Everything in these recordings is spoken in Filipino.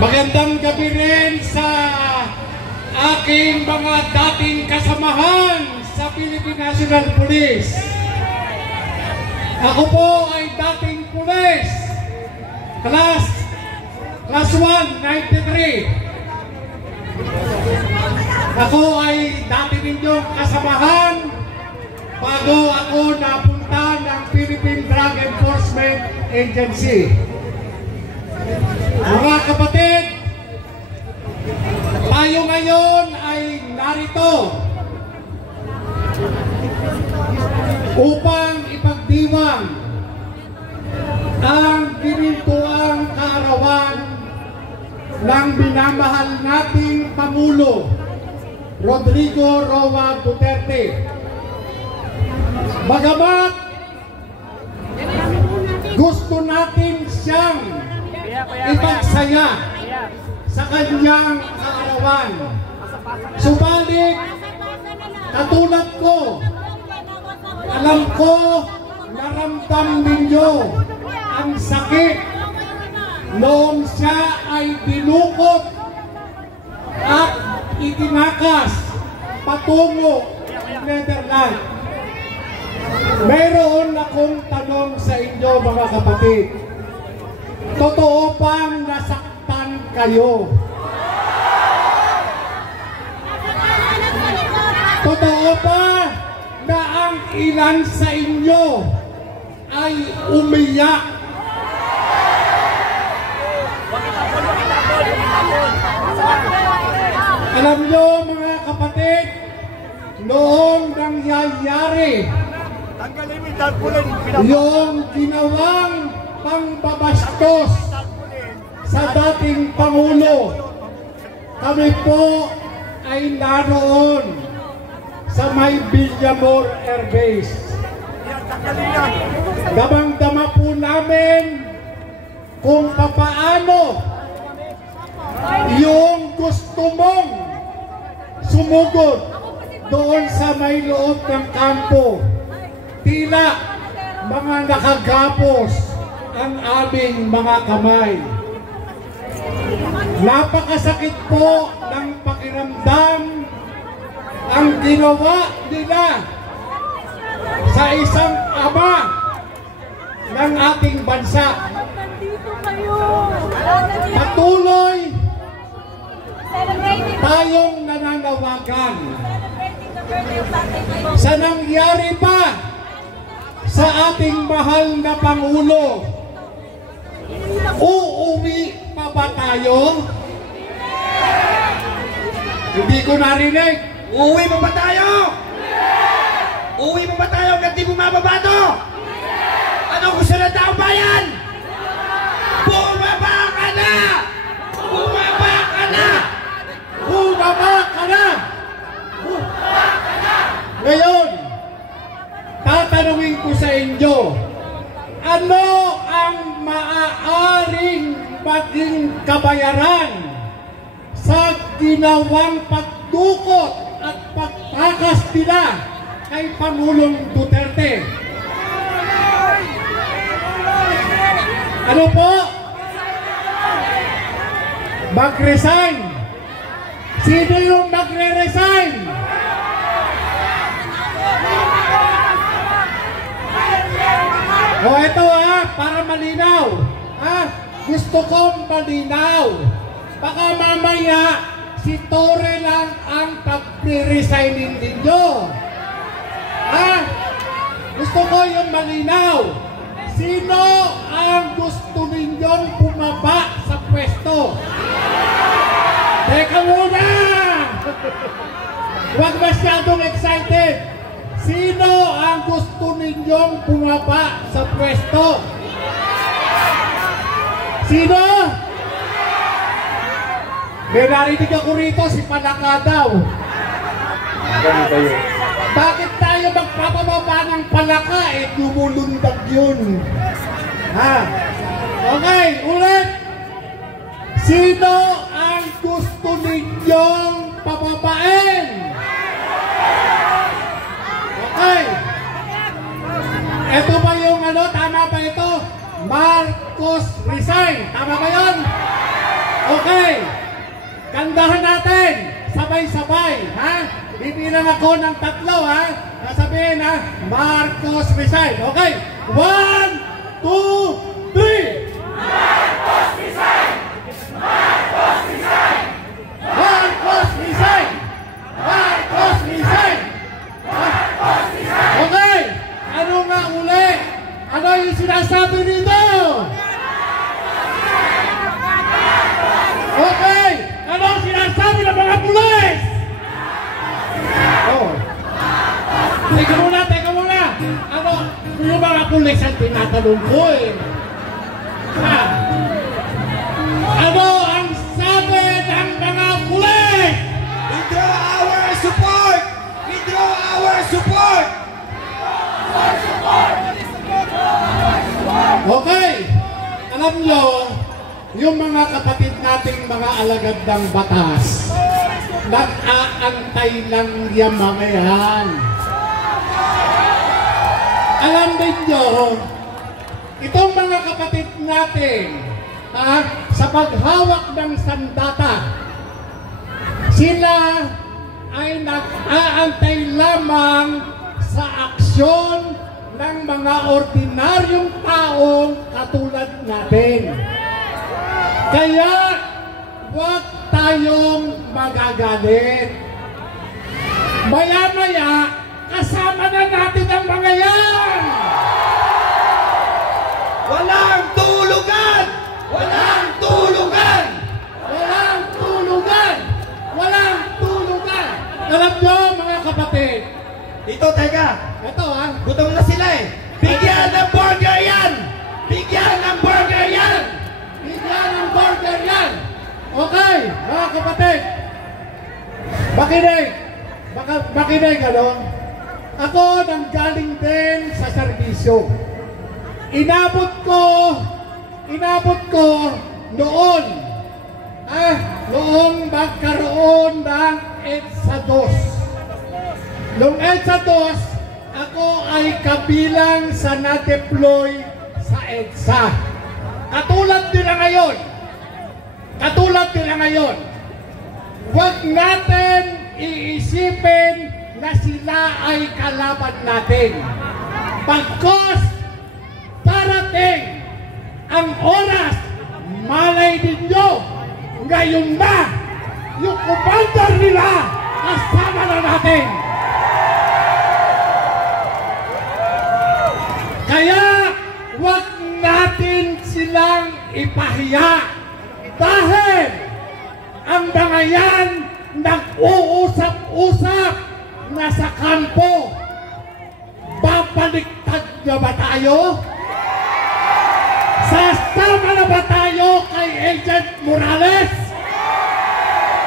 Magandang gabi rin sa aking mga dating kasamahan sa Philippine National Police. Ako po ay dating pulis, Class 1, 93. Ako ay dati ninyong kasamahan bago ako napunta ng Philippine Drug Enforcement Agency. Mga kapatid, tayo ngayon ay narito upang ipagdiwang ang ginintuang kaarawan ng minamahal nating Pangulo Rodrigo Roa Duterte. Bagamat gusto natin siyang ipagsaya sa kanyang kaarawan, subalit katulad ko, alam ko naramdam ninyo ang sakit noong siya ay dinukot at itinakas patungo ng Netherlands. Mayroon akong tanong sa inyo mga kapatid. Totoo bang nasaktan kayo? Totoo ba na ang ilan sa inyo ay umiyak? Alam nyo mga kapatid, noong nangyayari yung ginawang pangbabastos sa dating Pangulo, kami po ay naroon sa may Villamor Air Base. Damang-dama po namin kung papaano yung gusto mong sumugod doon sa may loob ng kampo. Tila mga nakagapos ang aming mga kamay. Napakasakit po ng pakiramdam ang ginawa nila sa isang ama ng ating bansa. Patuloy tayong nananawagan sa nangyari pa sa ating mahal na Pangulo. Uuwi pa ba tayo? Hindi ko narinig. Uuwi pa ba tayo? Uuwi pa ba tayo hanggang di bumababa to? Ano gusto ng taong bayan? Bumaba ka na! Bumaba ka na! Bumaba ka na! Ngayon, tatanungin ko sa inyo, ano ang maaaring maging kabayaran sa ginawang pagdukot at pagtakas nila kay Pangulong Duterte? Ano po? Mag-resign. Sino yung magre-resign? O ito para malinaw. Gusto kong malinaw. Baka mamaya si Torre lang ang pag-resignin ninyo. Gusto ko yung malinaw. Sino ang gusto ninyong bumaba sa pwesto? Teka muna! Huwag masyadong excited. Sino ang gusto ninyong bumaba sa pwesto? Sino? May narinig ako rito, si Palaka daw. Bakit tayo magpapababa ng Palaka? Lumulundag yun. Okay, ulit. Sino ang gusto ninyong pababain? Okay. Ito ba yung tama ba ito? Marcos resign. Tama ba yun? Okay. Kandahan natin. Sabay-sabay. Ha? Bibilang ako ng 3, ha? Nasabihin, ha? Marcos resign. Okay. 1, 2, 3. Marcos resign! Marcos resign! Marcos resign! Marcos resign! Marcos resign! Okay. Ano nga uli? Ano yung sinasabi dito? Okay. Ano ang sinasabi ng mga pulis? Oh. Teka muna, teka muna. Ano, yung mga pulis ang tinatanong ko eh. Ha? Ano ang sabi ng mga pulis? Withdraw our support! Withdraw our support! Okay. Alam nyo, yung mga kapatid nating mga alagad ng batas, nag-aantay lang yung mga yan. Alam din nyo, itong mga kapatid natin, sa paghawak ng sandata, sila ay nag-aantay lamang sa aksyon ng mga ordinaryong taong katulad natin. Kaya huwag tayong magagalit. Maya-maya, kasama na natin ang mga yan! Walang tulugan! Walang tulugan! Walang tulugan! Walang tulugan! Alam nyo, mga kapatid, Ito, teka. ito Gutom na sila eh. Bigyan ng burger yan! Bigyan ng burger yan! bigyan ng burger yan! Okay, mga kapatid, makinig, ano? Ako nanggaling din sa serbisyo. Inabot ko noon, noong magkaroon ng EDSA 2. Noong EDSA 2, ako ay kabilang sa na-deploy sa EDSA. Katulad nila ngayon, huwag natin iisipin na sila ay kalaban natin. Pagkos darating ang oras, malay ninyo, ngayon na, yung commander nila, kasama na natin. Kaya, huwag natin silang ipahiya. Dahil, ang mga yan, nag-uusap-usap na sa kampo. Babaliktad na ba tayo? Sasama na ba tayo kay Agent Morales?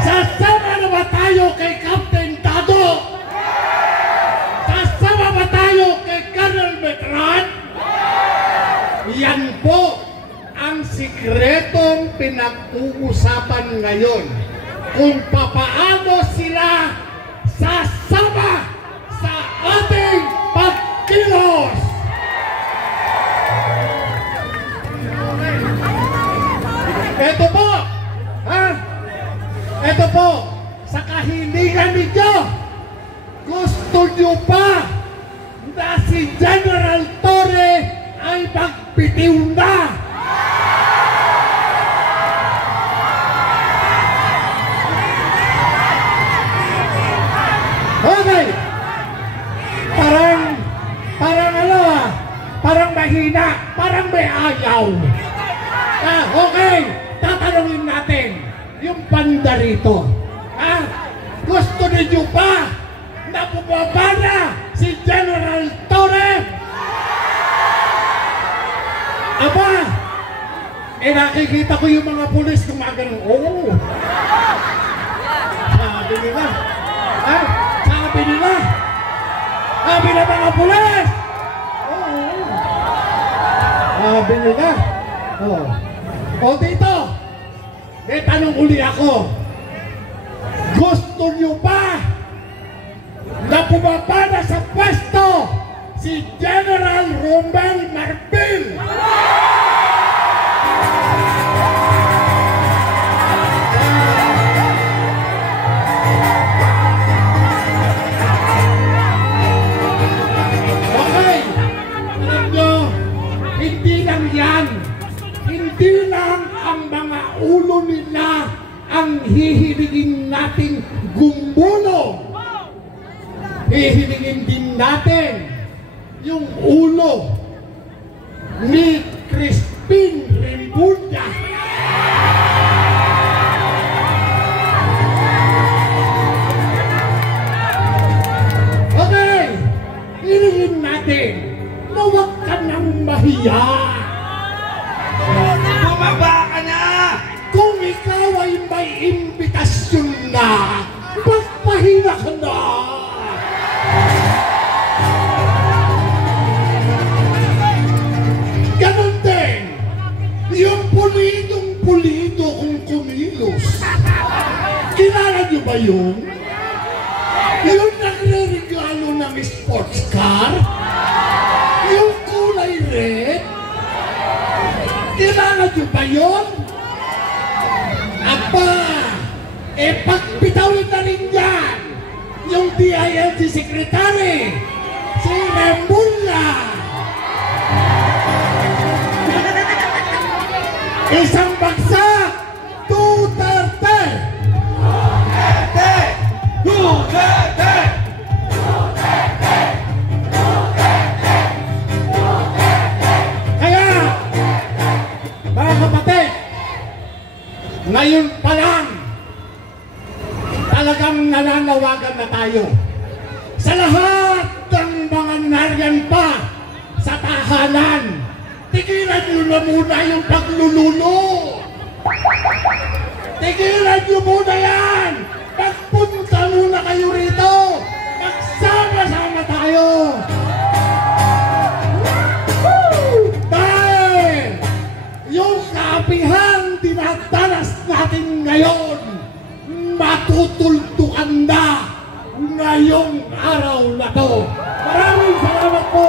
Sasama na ba tayo kay Captain Dado? Sasama ba tayo kay Colonel Betran? Yan po ang sikretong pinag-uusapan ngayon. Kung papaano sila sasama sa ating pagkilos. Ito po, ito po, sa kahilingan ninyo, gusto nyo pa na si General Torre ay magbitiw na. Okay. Parang mahina, parang may ayaw. Okay, tatanungin natin yung banda rito. Gusto ninyo ba na bumaba na si General Torre? Aba, nakikita ko yung mga pulis gumaganong, oo. Sabi na mga pulis! Oo. Sabi nila. O dito, may tanong uli ako. Gusto nyo ba na bumaba na sa pwesto si General Romel Marbil? hindi lang ang mga ulo nila ang hihiligin nating gumulong. Hihiligin din natin yung ulo ni Crispin Rimbulla. Okay, hihiligin natin na huwag ka nang mahiya. Bumaba ka na! Kung ikaw ay may imbitasyon na, magpahina ka na. Ganon din, yung pulidong-pulido kung kumilos. Kilala niyo ba yun? Yung nagre-regalo ng sports car? Yung kulay red? Kilala niyo ba yun? Aba, pagbitawin na rin yan yung DILG Secretary, si Rimbulla. Isang bagsak, Duterte! Duterte! Duterte! Kaya, mga kapatid, ngayon pa lang, talagang nananawagan na tayo sa lahat ng mga nariyan pa sa tahanan. Tigilan nyo na muna yung paglululo. Tigilan nyo muna yan. Magpunta muna kayo rito. Magsama-sama tayo. Dahil yung kaapihang dinadanas natin ngayon, matutultukan na ngayong araw na to. Maraming salamat po.